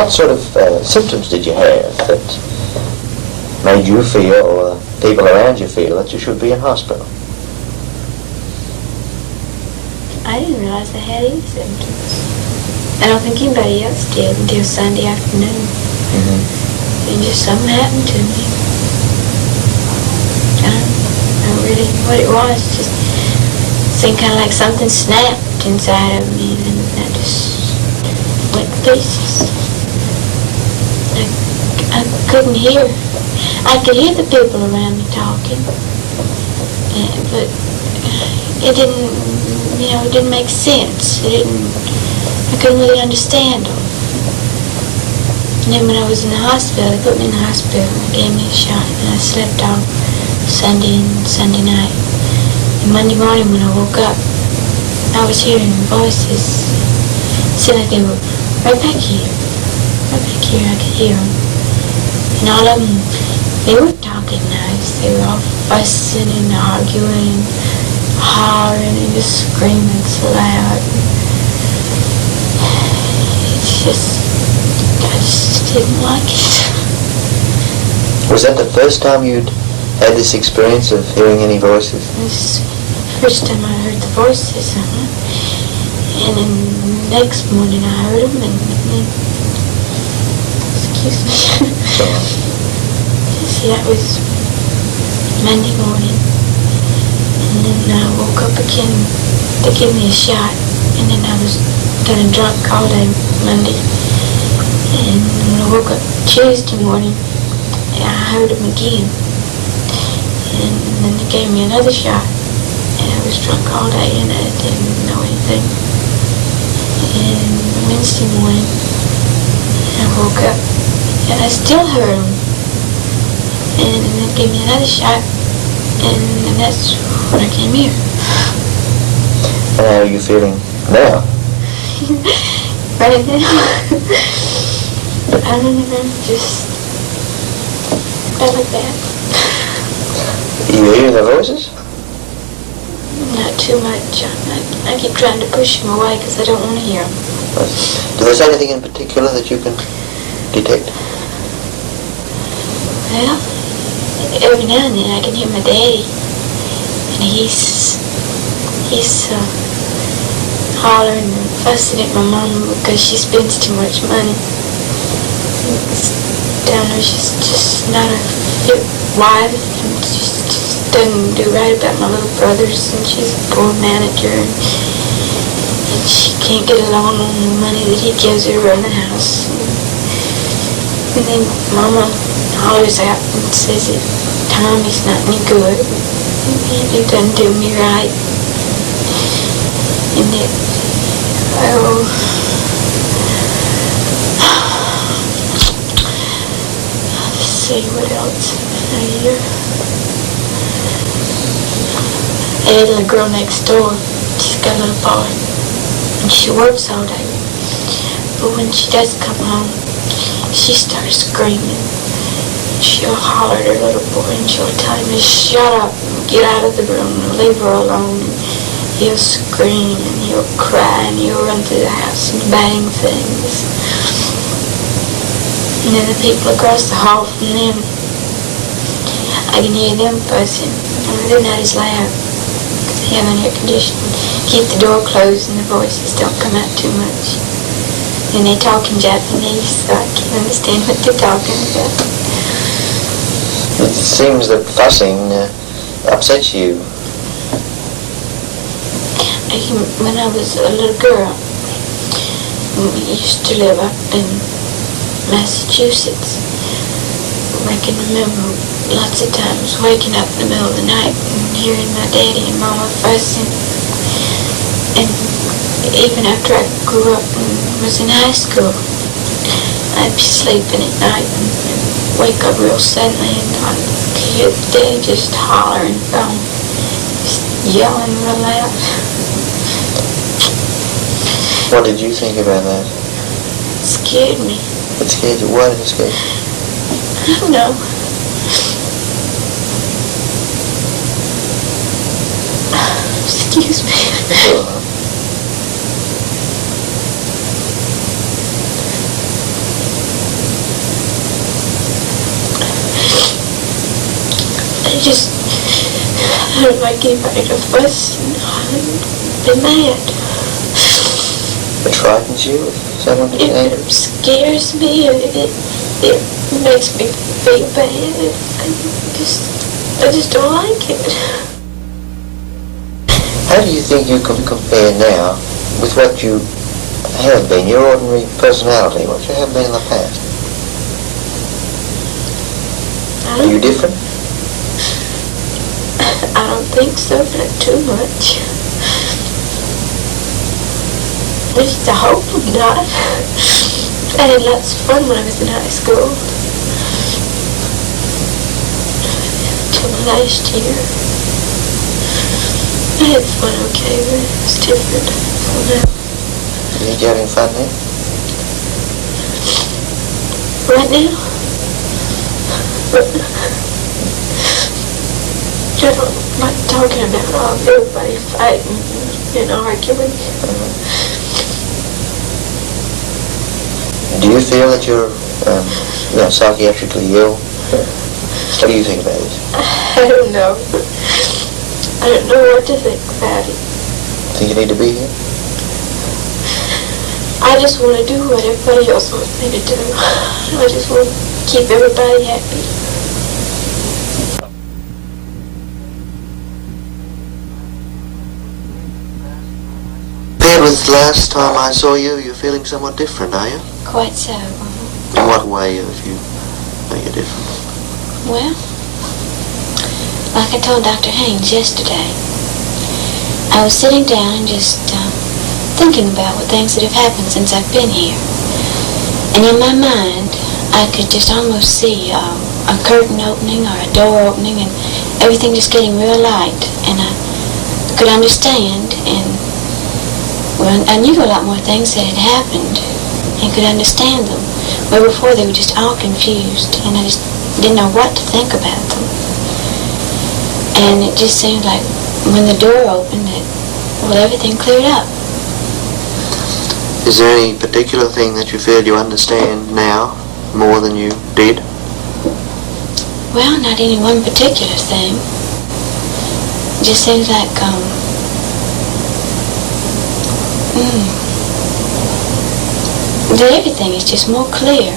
what sort of symptoms did you have that made you feel, or people around you feel, that you should be in hospital? I didn't realize I had any symptoms. I don't think anybody else did until Sunday afternoon. And just something happened to me. I don't know really what it was. Just seemed kind of like something snapped inside of me, and I just went to pieces. I couldn't hear. I could hear the people around me talking, but it didn't, it didn't make sense. I couldn't really understand them. And then when I was in the hospital, they put me in the hospital and gave me a shot, and I slept off Sunday night. And Monday morning when I woke up, I was hearing voices. It seemed like they were right back here. Right back here, I could hear them. And all of them, they were talking nice. They were all fussing and arguing and hollering and just screaming so loud. It's just, I just didn't like it. Was that the first time you'd had this experience of hearing any voices? This first time I heard the voices, and then the next morning I heard them, and excuse me. See, that was Monday morning, and then I woke up again to give me a shot, and then I was kind of drunk all day Monday, and when I woke up Tuesday morning, I heard them again, and then they gave me another shot, and I was drunk all day, and I didn't know anything. And Wednesday morning, I woke up, and I still heard them. And then they gave me another shot, and that's when I came here. And how are you feeling now? Right now? I don't know, just felt like that. You hear the voices? Not too much. I keep trying to push them away because I don't want to hear them. Do they say anything in particular that you can detect? Well, every now and then I can hear my daddy, and he's hollering and fussing at my mom because she spends too much money. Down there, she's just not a fit wife, and she just doesn't do right about my little brothers, and she's a poor manager, and she can't get along on the money that he gives her around the house. And then Mama hollers out and says that Tommy's not any good. He doesn't do me right. And that, let's see what else I hear. Ed, the girl next door, she's got a little boy, and she works all day. But when she does come home, she starts screaming. She'll holler at her little boy, and she'll tell him to shut up and get out of the room and leave her alone. And he'll scream and he'll cry and he'll run through the house and bang things. And then the people across the hall from them, I can hear them fussing. They're not as loud because they have an air conditioning. Keep the door closed and the voices don't come out too much. And they talk in Japanese, so I can't understand what they're talking about. It seems that fussing upsets you. When I was a little girl, we used to live up in Massachusetts. I can remember lots of times waking up in the middle of the night and hearing my daddy and mama fussing. And even after I grew up and was in high school, I'd be sleeping at night and wake up real suddenly and I'd hear Daddy just hollering from, just yelling real loud. What did you think about that? It scared me. It scared you? Why did it scare you? I don't know. Excuse me. just, I don't like anybody to fuss and holler and be mad. It frightens you if someone is angry? It scares me, and it makes me feel bad. I just don't like it. How do you think you can compare now with what you have been, your ordinary personality, what you have been in the past? Are you different? I don't think so, not too much. I hope I'm not. I had lots of fun when I was in high school. Till last year. I had fun okay, but it was different. You think you're having fun now? Right now? I don't like talking about everybody fighting and arguing. Do you feel that you're psychiatrically ill? What do you think about it? I don't know. I don't know what to think about it. Think you need to be here? I just want to do what everybody else wants me to do. I just want to keep everybody happy. Compared with last time I saw you, you're feeling somewhat different, are you? Quite so. In what way have you made a difference? Well, like I told Dr. Haynes yesterday, I was sitting down and just thinking about what things that have happened since I've been here. And in my mind, I could just almost see a curtain opening or a door opening and everything just getting real light. And I could understand, and well, I knew a lot more things that had happened and could understand them. Where before they were just all confused, and I just didn't know what to think about them. And it just seemed like when the door opened that, well, everything cleared up. Is there any particular thing that you feel you understand now more than you did? Well, not any one particular thing. It just seems like, that everything is just more clear.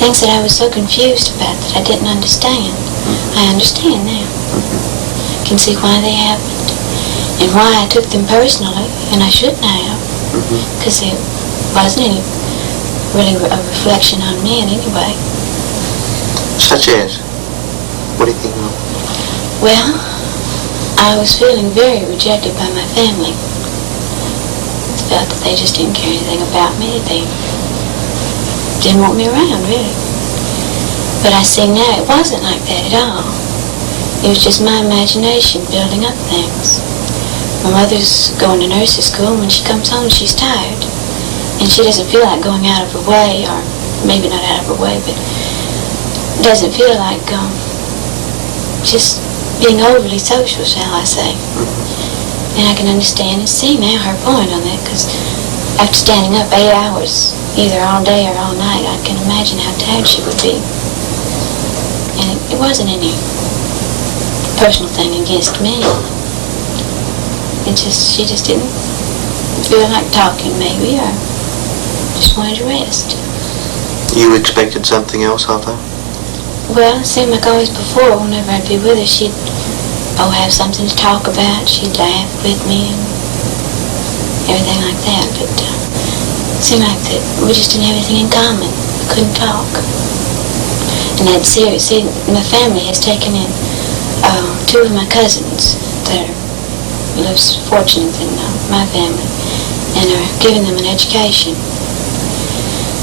Things that I was so confused about that I didn't understand, I understand now. Can see why they happened and why I took them personally, and I shouldn't have, because it wasn't any really a reflection on me in any way. Such as? What do you think of? Well, I was feeling very rejected by my family. Felt that they just didn't care anything about me, that they didn't want me around, really. But I see now it wasn't like that at all. It was just my imagination building up things. My mother's going to nurse's school, and when she comes home, she's tired. And she doesn't feel like going out of her way, or maybe not out of her way, but doesn't feel like just being overly social, shall I say. And I can understand and see now her point on that, because after standing up 8 hours, either all day or all night, I can imagine how tired she would be. And it wasn't any personal thing against me. She just didn't feel like talking, maybe, or just wanted to rest. You expected something else of her? Well, it seemed like always before, whenever I'd be with her, she'd have something to talk about. She'd laugh with me and everything like that. But it seemed like that we just didn't have anything in common. We couldn't talk. And I'd see my family has taken in 2 of my cousins that are less fortunate than my family, and are giving them an education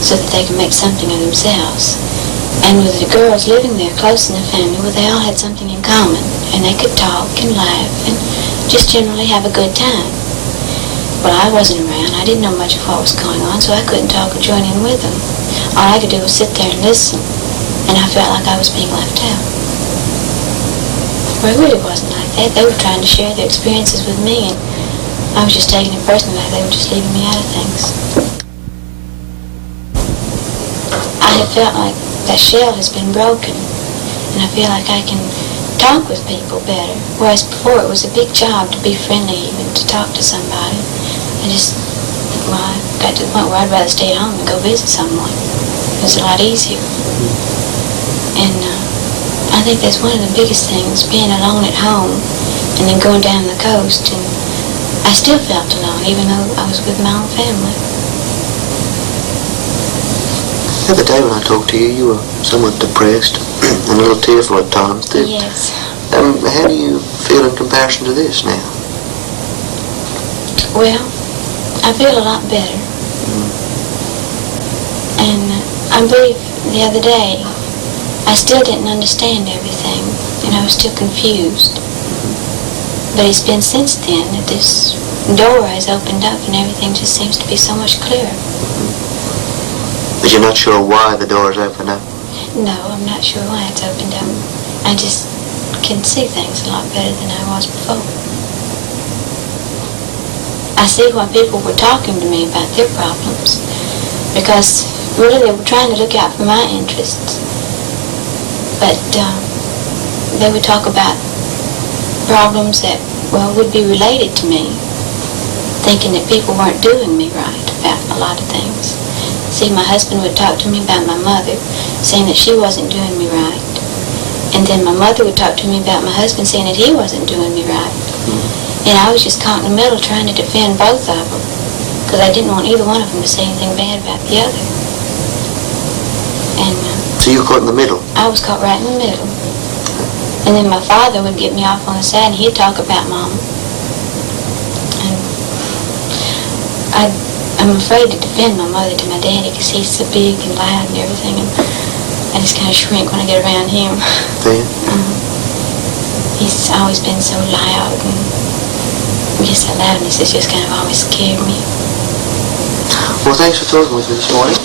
so that they can make something of themselves. And with the girls living there close in the family, well, they all had something in common, and they could talk and laugh and just generally have a good time. Well, I wasn't around. I didn't know much of what was going on, so I couldn't talk or join in with them. All I could do was sit there and listen, and I felt like I was being left out. Well, it really wasn't like that. They were trying to share their experiences with me, and I was just taking it personally, like they were just leaving me out of things. I have felt like that shell has been broken, and I feel like I can talk with people better. Whereas before it was a big job to be friendly, even to talk to somebody. I got to the point where I'd rather stay at home and go visit someone. It was a lot easier. And I think that's one of the biggest things, being alone at home and then going down the coast. And I still felt alone, even though I was with my own family. The other day when I talked to you, you were somewhat depressed and a little tearful at times. Yes. How do you feel in comparison to this now? Well, I feel a lot better. And I believe the other day, I still didn't understand everything, and I was still confused. But it's been since then that this door has opened up and everything just seems to be so much clearer. But you're not sure why the door's opened up? No, I'm not sure why it's opened up. I just can see things a lot better than I was before. I see why people were talking to me about their problems, because really they were trying to look out for my interests. But they would talk about problems that, well, would be related to me, thinking that people weren't doing me right about a lot of things. See, my husband would talk to me about my mother, saying that she wasn't doing me right. And then my mother would talk to me about my husband, saying that he wasn't doing me right. And I was just caught in the middle trying to defend both of them, because I didn't want either one of them to say anything bad about the other. And so you were caught in the middle? I was caught right in the middle. And then my father would get me off on the side, and he'd talk about Mom. And I'm afraid to defend my mother to my daddy, because he's so big and loud and everything, and I just kind of shrink when I get around him. Yeah. He's always been so loud, and just that loudness has just kind of always scared me. Well, thanks for talking with me this morning.